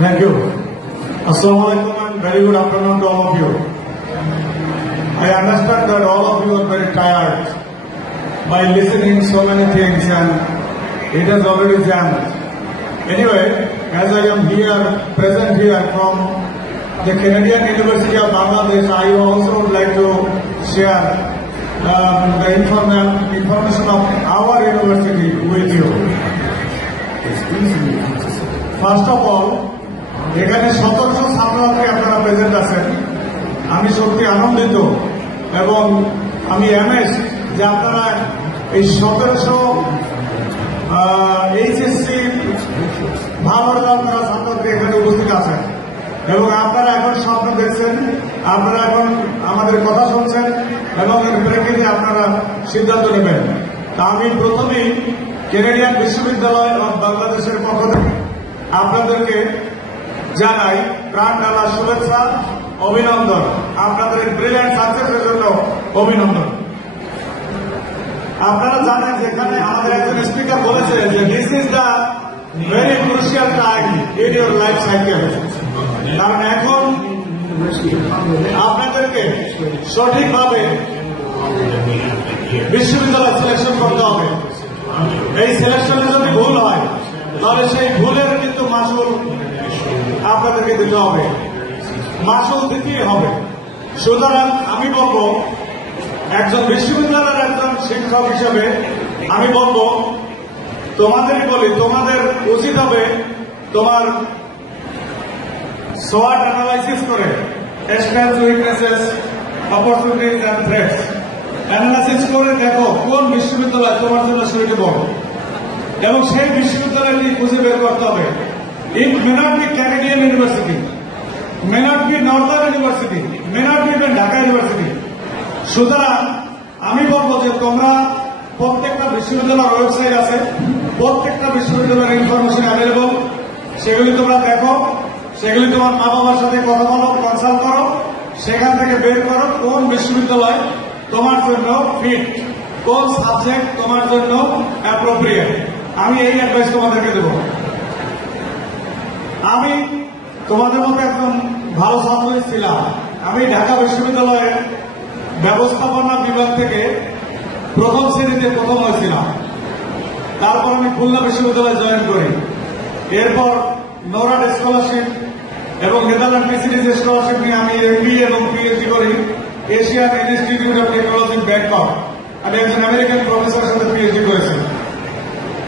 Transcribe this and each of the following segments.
Thank you. Assalamu alaikum and very good afternoon to all of you. I understand that all of you are very tired by listening so many things and it has already jammed. Anyway, as I am present here from the Canadian University of Bangladesh, I also would like to share the information of our university with you. First of all, এখানে 1700 ছাত্রছাত্রী আপনারা present আছেন। আমি সত্যি আনন্দিত এবং আমি amazed যে আপনারা এই 1700 এইচএসসি ভালো রেজাল্ট করা ছাত্রছাত্রী এখানে উপস্থিত আছেন এবং আপনারা এখন স্বপ্ন দেখছেন, আপনারা এখন আমাদের কথা শুনছেন এবং এর প্রেক্ষিতে আপনারা সিদ্ধান্ত নেবেন। তা আমি প্রথমেই কেনেডিয়ান বিশ্ববিদ্যালয় অফ বাংলাদেশের পক্ষ থেকে আপনাদেরকে জানাই প্রাণ ঢালা শুভেচ্ছা, অভিনন্দন। আপনাদের ব্রিলিয়ান্ট সাকসেসের জন্য অভিনন্দন। আপনারা জানেন যেখানে আমাদের একজন স্পিকার বলেছে যে this is the very crucial time in your life cycle. কারণ এখন আপনাদেরকে সঠিকভাবে বিশ্ববিদ্যালয় সিলেকশন করতে হবে। এই সিলেকশনে যদি ভুল হয় তাহলে সেই ভুলের কিন্তু মাসুল আপনাদেরকে দিতে হবে, মাসুল দিতেই হবে। সুতরাং আমি বলবো একজন বিশ্ববিদ্যালয়ের একজন শিক্ষক হিসেবে আমি বলবো তোমাদেরই বলি, তোমাদের উচিত হবে তোমার SWOT অ্যানালাইসিস করে strengths, weaknesses, opportunities and threats analysis করে দেখো কোন বিশ্ববিদ্যালয় তোমার জন্য সুইটেবল এবং সেই বিশ্ববিদ্যালয়টি খুঁজে বের করতে হবে। It may not be Canadian University, may not be Northern University, may not be even Dhaka University. সুতরাং আমি বলবো যে তোমরা প্রত্যেকটা বিশ্ববিদ্যালয়ের ওয়েবসাইট আছে, প্রত্যেকটা বিশ্ববিদ্যালয়ের ইনফরমেশন অ্যাভেলেবল, সেগুলি তোমরা দেখো, সেগুলি তোমার মা বাবার সাথে কথা বলো, কনসাল্ট করো, সেখান থেকে বের করো কোন বিশ্ববিদ্যালয় তোমার জন্য ফিট, কোন সাবজেক্ট তোমার জন্য অ্যাপ্রোপ্রিয়েট। আমি এই অ্যাডভাইস তোমাদেরকে দেব। আমি তোমাদের মতো একজন ভালো ছাত্র ছিলাম। আমি ঢাকা বিশ্ববিদ্যালয়ের ব্যবস্থাপনা বিভাগ থেকে প্রথম শ্রেণীতে প্রথম হয়েছিলাম। তারপর আমি খুলনা বিশ্ববিদ্যালয়ে জয়েন করি। এরপর নোরাড স্কলারশিপ এবং নেদারল্যান্ড পিসিডিস স্কলারশিপ নিয়ে আমি এমবিএ এবং পিএইচডি করি Asian institute of technology Bangkok. আমি একজন আমেরিকান প্রফেসরের সাথে পিএইচডি করেছি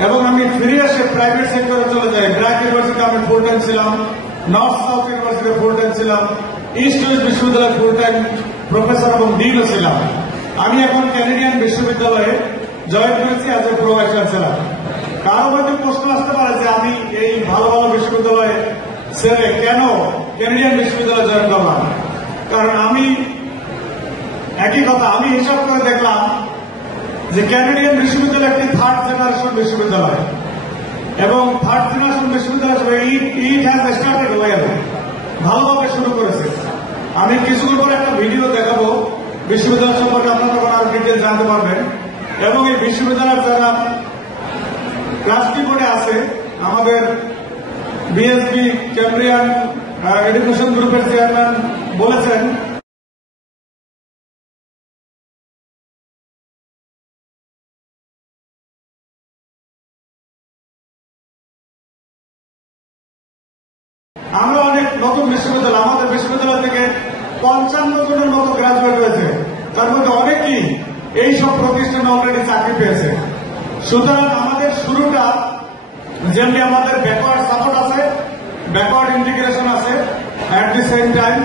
এবং আমি ফিরে এসে প্রাইভেট সেক্টরে চলে যাই। ব্র্যাক ইউনিভার্সিটি আমি ফুল টাইম ছিলাম, north south university full time ছিলাম, ইস্ট ওয়েস্ট বিশ্ববিদ্যালয় ফুল টাইম প্রফেসর এবং ডিনও ছিলাম। আমি এখন ক্যানাডিয়ান বিশ্ববিদ্যালয়ে জয়েন করেছি as a pro vice chancellor. কারো হয়তো প্রশ্ন আসতে পারে যে আমি এই ভালো ভালো বিশ্ববিদ্যালয়ে ছেড়ে কেন ক্যানাডিয়ান বিশ্ববিদ্যালয়ে জয়েন করলাম। কারণ আমি একই কথা, আমি হিসাব করে দেখলাম যে ক্যানাডিয়ান বিশ্ববিদ্যালয় একটি থার্ড জেনারেশন বিশ্ববিদ্যালয় এবং থার্ড জেনারেশন বিশ্ববিদ্যালয় হিসেবে ইট হ্যাজ স্টার্টেড ওয়েল, ভালোভাবে শুরু করেছে। আমি কিছুক্ষণ পরে একটা ভিডিও দেখাবো বিশ্ববিদ্যালয় সম্পর্কে, আপনারা তখন আরো ডিটেল জানতে পারবেন। এবং এই বিশ্ববিদ্যালয়ের যারা ট্রাস্টি বোর্ডে আছে, আমাদের বিএসবি ক্যামব্রিয়ান এডুকেশন গ্রুপের চেয়ারম্যান বলেছেন আমরা অনেক নতুন বিশ্ববিদ্যালয়, আমাদের বিশ্ববিদ্যালয় থেকে 55 জনের মতো গ্রাজুয়েট হয়েছে, তার মধ্যে অনেকেই এইসব প্রতিষ্ঠানে অলরেডি চাকরি পেয়েছে। সুতরাং আমাদের শুরুটা যেমনি আমাদের ব্যাকওয়ার্ড সাপোর্ট আছে, ব্যাকওয়ার্ড ইন্টিগ্রেশন আছে, at the same time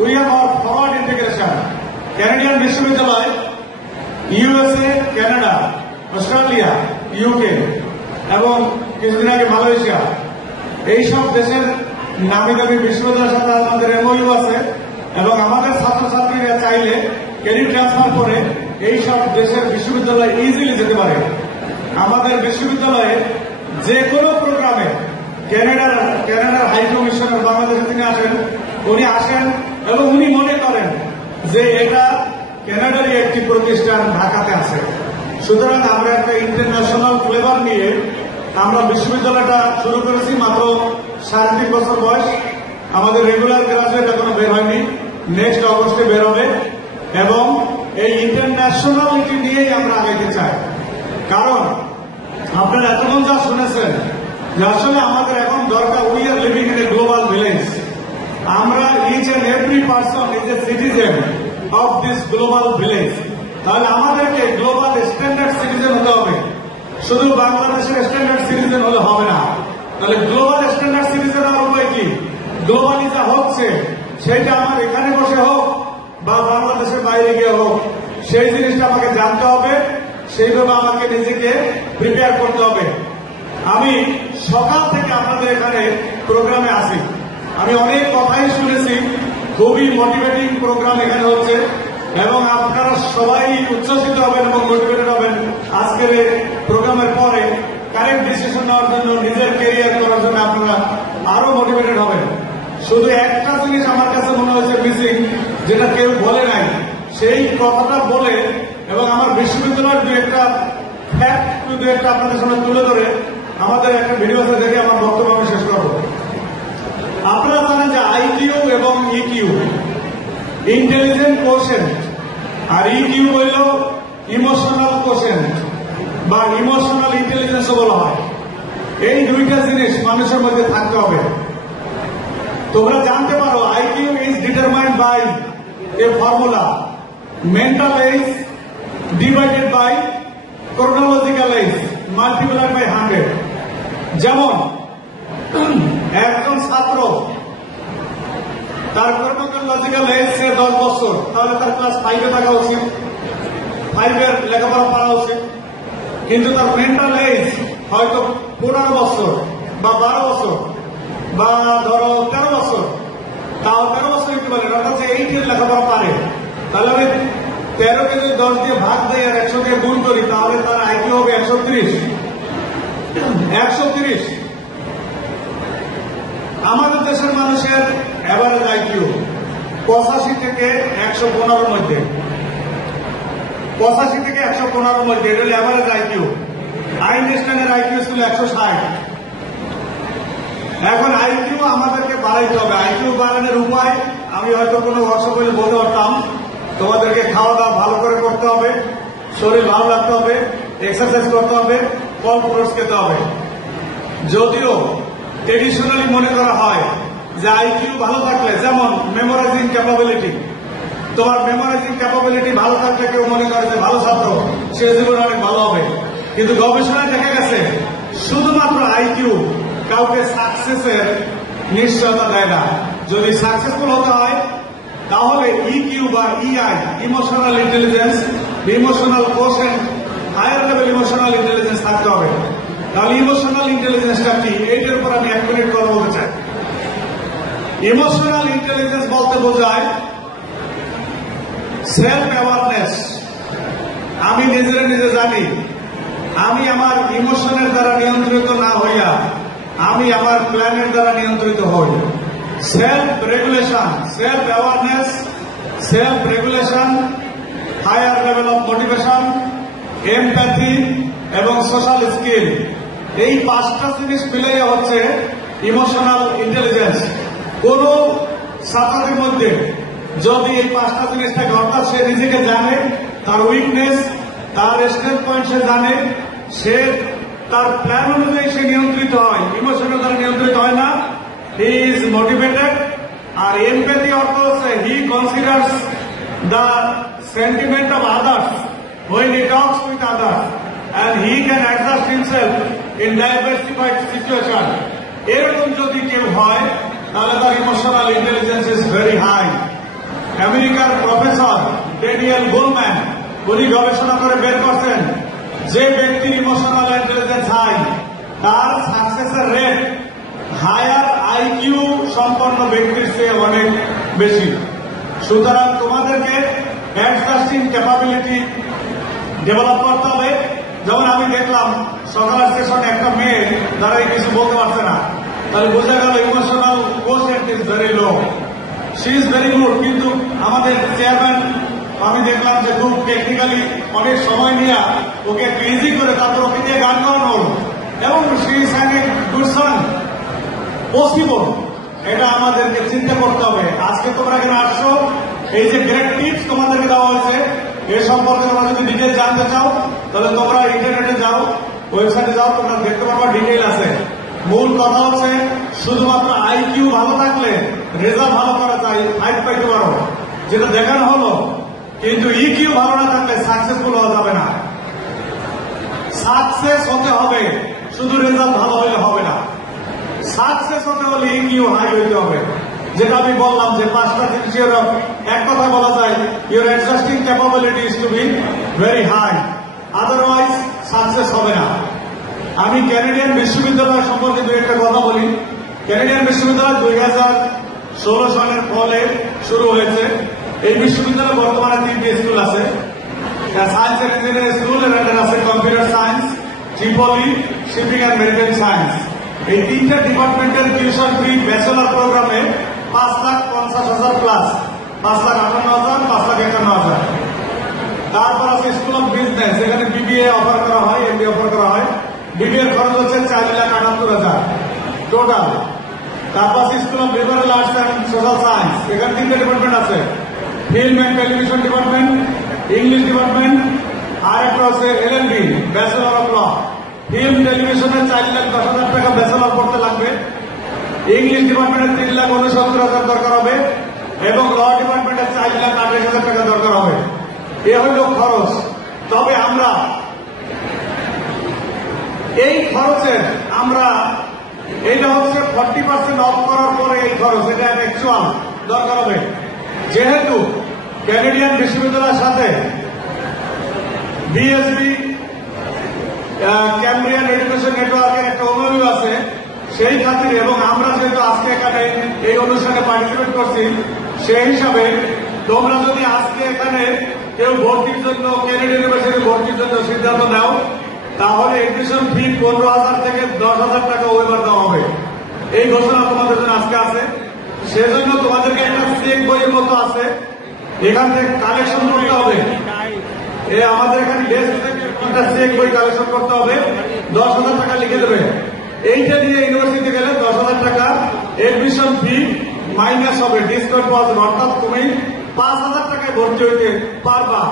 we have our forward integration. Canadian বিশ্ববিদ্যালয় ইউএসএ, কানাডা, অস্ট্রেলিয়া, ইউকে এবং কিছুদিন আগে মালয়েশিয়া, এইসব দেশের নামি দামি বিশ্ববিদ্যালয়ের সাথে আমাদের এমওইউ আছে এবং আমাদের ছাত্রছাত্রীরা চাইলে ক্যারিয়ার ট্রান্সফার করে এইসব দেশের বিশ্ববিদ্যালয়ে ইজিলি যেতে পারে। আমাদের বিশ্ববিদ্যালয়ে যে কোনো প্রোগ্রামে ক্যানাডার হাই কমিশনার বাংলাদেশে তিনি আসেন, উনি আসেন এবং উনি মনে করেন যে এটা ক্যানাডারই একটি প্রতিষ্ঠান ঢাকাতে আছে। সুতরাং আমরা একটা ইন্টারন্যাশনাল ফ্লেভার নিয়ে আমরা বিশ্ববিদ্যালয়টা শুরু করেছি মাত্র 3.5 বছর বয়স। আমাদের রেগুলার গ্রাজুয়েট এখনো বের হয়নি, নেক্সট অগস্টে বের হবে। এবং এই ইন্টারন্যাশনালিটি নিয়েই আমরা আগাইতে চাই। কারণ আপনারা এতক্ষণ যা শুনেছেন যে আসলে আমাদের এখন দরকার, we are living in a global village. আমরা each and every person is a citizen of this global village. তাহলে আমাদেরকে গ্লোবাল স্ট্যান্ডার্ড সিটিজেন হতে হবে, শুধু বাংলাদেশের স্ট্যান্ডার্ড সিটিজেন হলে হবে না। তাহলে গ্লোবাল স্ট্যান্ডার্ড সিটিজেন হওয়ার উপায় কি? গ্লোবালি যা হচ্ছে সেইটা আমার এখানে বসে হোক বা বাংলাদেশের বাইরে গিয়ে হোক, সেই জিনিসটা আমাকে জানতে হবে, সেইভাবে আমাকে নিজেকে প্রিপেয়ার করতে হবে। আমি সকাল থেকে আপনাদের এখানে প্রোগ্রামে আসি, আমি অনেক কথাই শুনেছি, খুবই মোটিভেটিং প্রোগ্রাম এখানে হচ্ছে এবং আপনারা সবাই উচ্ছ্বসিত হবেন এবং মোটিভেটেড হবেন আজকের এই প্রোগ্রামের পরে কারেক্ট ডিসিশন নেওয়ার জন্য, নিজের ক্যারিয়ার করার জন্য আপনারা আরো মোটিভেটেড হবেন। শুধু একটা জিনিস আমার কাছে মনে হয়েছে মিসিং, যেটা কেউ বলে নাই, সেই কথাটা বলে এবং আমার বিশ্ববিদ্যালয়ের দু একটা ফ্যাক্ট দু একটা আপনাদের সামনে তুলে ধরে আমাদের একটা ভিডিওতে দেখে আমার বক্তব্য আমি শেষ করব। আপনারা জানেন যে আইকিউ এবং ইকিউ ইন্টেলিজেন্ট কোশেন্ট, আর ইকিউ হইল ইমোশনাল কোশেন্ট বা ইমোশনাল ইন্টেলিজেন্সও বলা হয়। এই দুইটা জিনিস মানুষের মধ্যে থাকতে হবে। তোমরা জানতে পারো IQ is determined by a formula, mental age divided by chronological age multiplied by 100। যেমন একজন ছাত্র তার ক্রোনোলজিক্যাল এজ সে 10 বছর, তাহলে তার ক্লাস 5-এ থাকা উচিত, 5-এর লেখাপড়া পড়া উচিত। কিন্তু তার মেন্টাল এজ হয়তো 15 বছর বা 12 বছর বা ধরো 13 বছর, তাও 13 বছর হইতে পারে, অর্থাৎ 8-এর লেখাপড়া পারে। তাহলে আমি 13কে যদি 10 দিয়ে ভাগ দিই আর 100 দিয়ে গুণ করি, তাহলে তার আইকিউ হবে 130। আমাদের দেশের মানুষের এভারেজ আইকিউ 85 থেকে 115-র মধ্যে, 85 থেকে 115-র মধ্যে, এটা হল এভারেজ আইকিউ। আইনস্টাইনের আইকিউ ছিল 160। এখন আইকিউ আমাদেরকে বাড়াইতে হবে। আইকিউ বাড়ানোর উপায় আমি হয়তো কোনো ওয়ার্কশপ হলে বলতে পারতাম। তোমাদেরকে খাওয়া দাওয়া ভালো করে করতে হবে, শরীর ভালো রাখতে হবে, এক্সারসাইজ করতে হবে, ফল ফ্রুটস খেতে হবে। যদিও ট্রেডিশনালি মনে করা হয় যে আইকিউ ভালো থাকলে, যেমন মেমোরাইজিং ক্যাপাবিলিটি, তোমার মেমোরাইজিং ক্যাপাবিলিটি ভালো থাকলে কেউ মনে করে যে ভালো ছাত্র, সে জীবনে অনেক ভালো হবে। কিন্তু গবেষণায় দেখা গেছে শুধুমাত্র আইকিউ কাউকে সাকসেসের নিশ্চয়তা দেয় না। যদি সাকসেসফুল হতে হয় তাহলে ইকিউ বা EI, emotional intelligence, emotional quotient, higher level emotional intelligence থাকতে হবে। তাহলে ইমোশনাল ইন্টেলিজেন্সটা কি, এইটার উপর আমি 1 মিনিট কথা বলতে চাই। ইমোশনাল ইন্টেলিজেন্স বলতে বোঝায় সেলফ অ্যাওয়ারনেস। আমি নিজে জানি আমি আমার ইমোশনের দ্বারা নিয়ন্ত্রিত না হইয়া আমি আমার প্ল্যানের দ্বারা নিয়ন্ত্রিত হই। Self regulation, self awareness, self regulation, higher level of motivation, empathy এবং সোশ্যাল স্কিল, এই 5টা জিনিস মিলাইয়া হচ্ছে ইমোশনাল ইন্টেলিজেন্স। কোন ছাত্রের মধ্যে যদি এই 5টা জিনিস থাকে, অর্থাৎ সে নিজেকে জানে, তার উইকনেস, তার স্ট্রেংথ পয়েন্ট সে জানে, সে তার প্ল্যান অনুযায়ী সে নিয়ন্ত্রিত হয়, ইমোশনের দ্বারা নিয়ন্ত্রিত হয় না, হি ইজ মোটিভেটেড। আর এমপ্যাথি অর্থ হচ্ছে he considers the sentiment of others when he talks with others and he can adjust himself in diversified situation. এরকম যদি কেউ হয় তাহলে তার emotional intelligence is very high. আমেরিকার প্রফেসর ড্যানিয়েল গোলম্যান উনি গবেষণা করে বের করছেন যে ব্যক্তির ইমোশনাল ইন্টেলিজেন্স হাই তার সাকসেসের রেট হায়ার আইকিউ সম্পন্ন ব্যক্তির চেয়ে অনেক বেশি। সুতরাং তোমাদেরকে অ্যাডজাস্টিং ক্যাপাবিলিটি ডেভেলপ করতে হবে। যেমন আমি দেখলাম সকালের সেশনে একটা মেয়ে দ্বারাই কিছু বলতে পারছে না, তাহলে বোঝা গেল emotional quotient is very low. She is very good, কিন্তু আমাদের চেয়ারম্যান আমি দেখলাম যে খুব টেকনিক্যালি অনেক সময় নিয়ে ওকে একটু ইজি করে তারপর ওকে দিয়ে গান করানো হল এবং she is having good song. কিন্তু আমাদের চেয়ারম্যান, আমি দেখলাম যে খুব টেকনিক্যালি অনেক সময় নিয়ে ওকে একটু ইজি করে তারপর ওকে দিয়ে গান করানো হল এবং she is having good song. কিন্তু আমাদের চেয়ারম্যান, আমি দেখলাম যে খুব টেকনিক্যালি অনেক সময় নিয়ে ওকে একটু ইজি করে তারপর ওকে দিয়ে গান করানো হল এবং she is having good song. Possible, এটা আমাদেরকে চিন্তা করতে হবে। আজকে তোমরা এখানে আসছো, এই যে গ্রেট টিপস তোমাদেরকে দেওয়া হয়েছে, এ সম্পর্কে তোমরা যদি ডিটেল জানতে চাও তাহলে তোমরা ইন্টারনেটে যাও, ওয়েবসাইটে যাও, তোমরা দেখতে পারবা, ডিটেল আছে। মূল কথা হচ্ছে শুধুমাত্র আইকিউ ভালো থাকলে রেজাল্ট ভালো করা যায়, 5 পাইতে পারো, যেটা দেখানো হলো। কিন্তু ইকিউ ভালো না থাকলে সাকসেসফুল হওয়া যাবে না। সাকসেস হতে হবে, শুধু রেজাল্ট ভালো হলে হবে না। সাকসেস হতে হলে ইকিউ হাই হইতে হবে। যেটা আমি বললাম যে 5টা জিনিসের এক কথা বলা যায়, your adjusting capability is to be very high, otherwise success হবে না। আমি ক্যানাডিয়ান বিশ্ববিদ্যালয় সম্পর্কে দু একটা কথা বলি। ক্যানাডিয়ান বিশ্ববিদ্যালয় 2016 সালের ফলে শুরু হয়েছে। এই বিশ্ববিদ্যালয়ে বর্তমানে 3টি স্কুল আছে, সায়েন্স এন্ড ইঞ্জিনিয়ারিং স্কুল, এর আছে computer science, Tripoli, shipping and maritime science. এই 3টা ডিপার্টমেন্টের টিউশন ফি ব্যাচেলর প্রোগ্রামে 5,50,000 প্লাস, 5,58,000, 5,51,000। তারপর আছে স্কুল অফ বিজনেস, এখানে বিবিএ অফার করা হয়, এমবিএ অফার করা হয়। বিবিএর খরচ হচ্ছে 4,78,000 টোটাল। তারপর আছে school of liberal arts and social science, এখানে 3টা ডিপার্টমেন্ট আছে, film and television department, English department, আর একটা হচ্ছে LLB, bachelor of law. Film টেলিভিশনে 4,10,000 টাকা ব্যাচেলর করতে লাগবে। ইংলিশ ডিপার্টমেন্টে 3,69,000 দরকার হবে এবং ল ডিপার্টমেন্টে 4,28,000 টাকা দরকার হবে। এ হইল খরচ। তবে আমরা এই খরচের এইটা হচ্ছে 40% অফ করার পরে এই খরচ, এটা অ্যাকচুয়াল দরকার হবে। যেহেতু ক্যানাডিয়ান বিশ্ববিদ্যালয়ের সাথে বিএসবি ক্যাম্ব্রিয়ান এডুকেশন নেটওয়ার্কের একটা অনুভব আছে, সেই খাতিরে এবং আমরা যেহেতু আজকে এখানে এই অনুষ্ঠানে পার্টিসিপেট করছি, সেই হিসাবে তোমরা যদি আজকে এখানে কেউ ভর্তির জন্য ক্যানাডিয়ান ইউনিভার্সিটি ভর্তির জন্য সিদ্ধান্ত নাও, তাহলে এডমিশন ফি 15,000 থেকে 10,000 টাকা ওয়েবার দেওয়া হবে। এই ঘোষণা তোমাদের জন্য আজকে আছে। সেজন্য তোমাদেরকে একটা চেক বইয়ের মতো আছে, এখান থেকে কালেকশন করতে হবে। আমাদের এখানে ডেস্ক থেকে একটা চেক বই কালেকশন করতে হবে, 10,000 টাকা লিখে দেবে। এইটা দিয়ে ইউনিভার্সিটি গেলে 10,000 টাকা এডমিশন ফি মাইনাস হবে, ডিসকাউন্ট পাওয়া যাবে। অর্থাৎ তুমি 5,000 টাকায় ভর্তি হইতে পারবা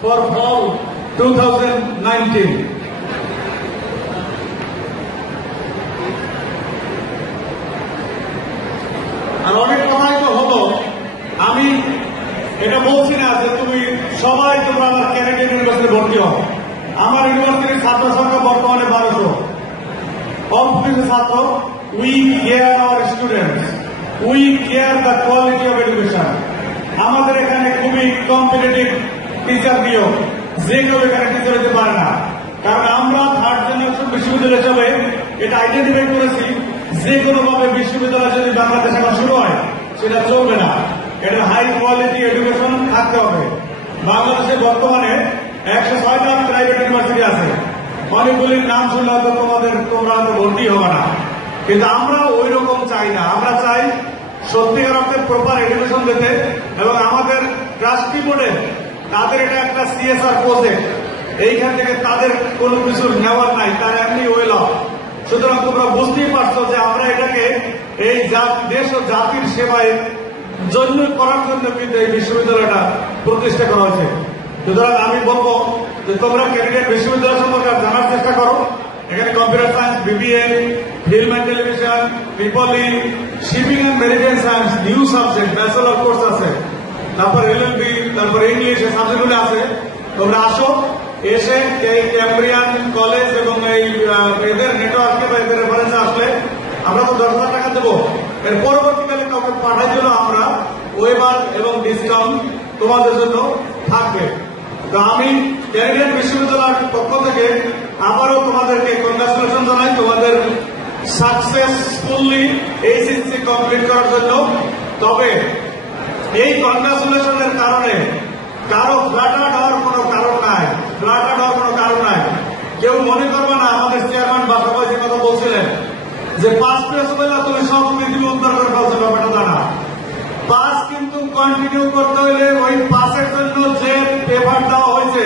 ফর ফল 2019। আর অনেক কথাই তো হলো, আমি এটা বলছি না যে তুমি সবাই তোমরা আমার ক্যানাডিয়ান ইউনিভার্সিটি ভর্তি হও। আমার ইউনিভার্সিটির ছাত্র সংখ্যা বর্তমানে 1200। অফিসের ছাত্র, we care hour students, we care the quality of education. আমাদের এখানে খুবই কম্পিটিটিভ টিচার নিয়োগ, যে কেউ এখানে টিচার হতে পারে না। কারণ আমরা 3rd জেনারেশন বিশ্ববিদ্যালয় হিসাবে এটা আইডেন্টিফাই করেছি, যে কোনো ভাবে বিশ্ববিদ্যালয় যদি বাংলাদেশ এখন শুরু হয় সেটা চলবে না, এটা হাই কোয়ালিটি এডুকেশন থাকতে হবে। বাংলাদেশে বর্তমানে 106টা প্রাইভেট ইউনিভার্সিটি আছে, অনেকগুলির নাম শুনলে হয়তো তোমরা হয়তো ভর্তি হবে না, কিন্তু আমরা ওই রকম চাই না। আমরা চাই সত্যিকার অর্থে প্রপার এডুকেশন দিতে, এবং আমাদের ট্রাস্টি বোর্ডে তাদের এটা একটা সিএসআর প্রজেক্ট, এইখান থেকে তাদের কোনো কিছু নেওয়ার নাই, তারা এমনি ওয়েল অফ। সুতরাং তোমরা বুঝতেই পারছো যে আমরা এটাকে এই দেশ ও জাতির সেবায় জন্য করার জন্য কিন্তু এই বিশ্ববিদ্যালয়টা প্রতিষ্ঠা করা হয়েছে। সুতরাং আমি বলবো যে তোমরা ক্যানাডিয়ান বিশ্ববিদ্যালয় সম্পর্কে জানার চেষ্টা করো। এখানে computer science, BBA, film and television, Tripoli, shipping and maritime science, new subject, bachelor course আছে, তারপর এলএলবি, তারপর ইংলিশ, এই সাবজেক্টগুলো আছে। তোমরা আসো, এসে এই ক্যাম্ব্রিয়ান কলেজ এবং এই এদের নেটওয়ার্কে বা এদের রেফারেন্সে আসলে আমরা তো 10,000 টাকা দেবো। এর পরবর্তীকালে কাউকে পাঠাই দিল আমরা ওয়েবার এবং ডিসকাউন্ট তোমাদের জন্য থাকবে। তো আমি ক্যানাডিয়ান বিশ্ববিদ্যালয়ের পক্ষ থেকে আবারও তোমাদেরকে কংগ্রাচুলেশন জানাই তোমাদের সাকসেসফুলি এইচএসসি কমপ্লিট করার জন্য। তবে এই কংগ্রাচুলেশনের কারণে কারো ফ্ল্যাটার্ড হওয়ার কোনো কারণ নাই, ফ্ল্যাটার্ড হওয়ার কোনো কারণ নাই। কেউ মনে করবে না, আমাদের চেয়ারম্যান বাসাবাই যে কথা বলছিলেন যে পাস পেয়েছো বলে তুমি সব পৃথিবী উদ্ধার করে ফেলছো, ব্যাপারটা জানা। পাস কিন্তু কন্টিনিউ করতে হলে ওই পাসের জন্য যে পেপার দেওয়া হয়েছে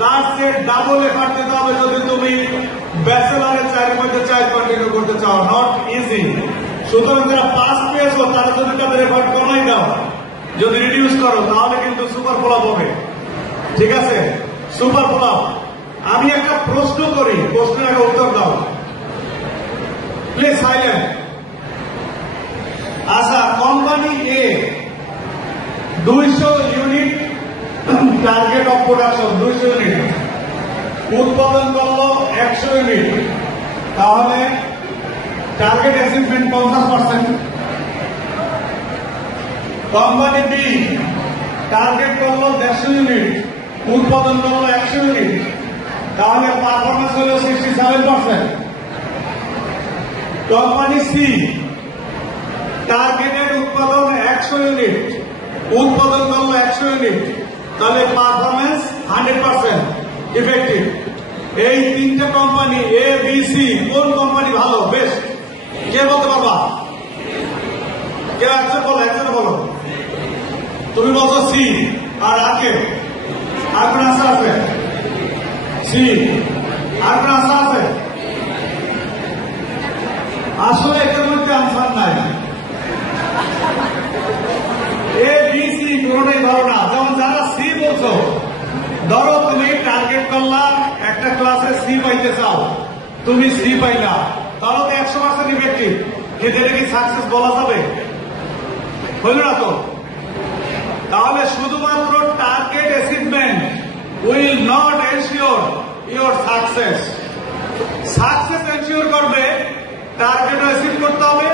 তার সে ডাবল এফার্ট দিতে হবে যদি তুমি ব্যাচেলারের 4 মধ্যে 4 কন্টিনিউ করতে চাও। Not easy. সুতরাং যারা পাস পেয়েছো তারা যদি তাদের রেকর্ড কমাই দাও, যদি রিডিউস করো, তাহলে কিন্তু সুপার ফ্লপ হবে। ঠিক আছে, সুপার ফ্লপ। আমি একটা প্রশ্ন করি, প্রশ্নের আগে উত্তর দাও প্লিজ, সাইলেন্ট। আচ্ছা, company A 200 unit target of production, 200 unit উৎপাদন করলো 100 ইউনিট, তাহলে target achievement 50%। Company B target করলো 150 ইউনিট, উৎপাদন করলো 100 ইউনিট, তাহলে পারফরমেন্স হলো 67%। কোম্পানি সি টার্গেটেড উৎপাদন 100 ইউনিট, উৎপাদন করলো 100 ইউনিট, তাহলে পারফরমেন্স 100% ইফেক্টিভ। এই তিনটে কোম্পানি এ বি সি, কোন কোম্পানি ভালো বেস্ট? কে বলতে পারবা? কেউ একজন বলো, একজন বলো। তুমি বলছো সি, আর আগে আর কোন আশা আছে? সি, আর কোন আশা আছে? আসলে এটার মধ্যে আনসার নাই। এ বি সি কোনটাই ভালো না। যেমন যারা সি বলছো, ধরো তুমি টার্গেট করলা একটা ক্লাসে সি পাইতে চাও, তুমি সি পাইলা, তাহলে তো 100% ইফেক্টিভ, কিন্তু এটা কি সাকসেস বলা যাবে? হইল না তো। তাহলে শুধুমাত্র target achievement will not ensure your success. Success ensure করবে টার্গেট অ্যাচিভ করতে হবে,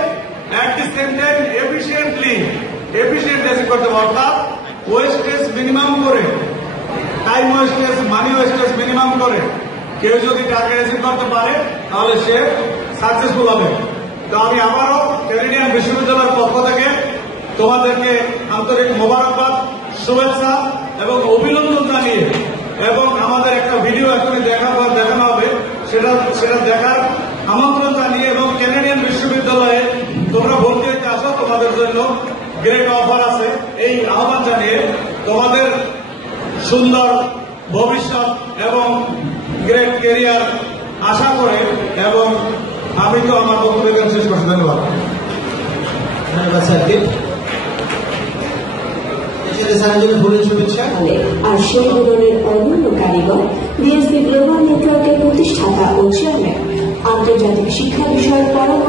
at the same time efficiently achieve করতে হবে, অর্থাৎ ওয়েস্টেজ মিনিমাম করে, time wastage, money wastage minimum করে কেউ যদি টার্গেট অ্যাচিভ করতে পারে তাহলে সে সাকসেসফুল হবে। তো আমি আবারও ক্যানাডিয়ান বিশ্ববিদ্যালয়ের পক্ষ থেকে তোমাদেরকে আন্তরিক মোবারকবাদ, শুভেচ্ছা এবং অভিনন্দন জানিয়ে, এবং আমাদের একটা ভিডিও এখনই দেখানো হবে, সেটা দেখার আমন্ত্রণ জানিয়ে, এবং ক্যানাডিয়ান বিশ্ববিদ্যালয়ে তোমরা ভর্তি হইতে আসো, তোমাদের জন্য গ্রেট অফার আছে, এই আহ্বান জানিয়ে তোমাদের সুন্দর ভবিষ্যৎ এবং গ্রেট ক্যারিয়ার আশা করে, এবং আমি তো আমার বক্তব্য শেষ করছি। ধন্যবাদ। ধন্যবাদ স্যারকে। আর সেই ধরনের অনন্য কারিগর ডিএসপি গ্লোবাল নেটওয়ার্কের প্রতিষ্ঠাতা ও চেয়ারম্যান, আন্তর্জাতিক শিক্ষা বিষয়ক পরামর্শ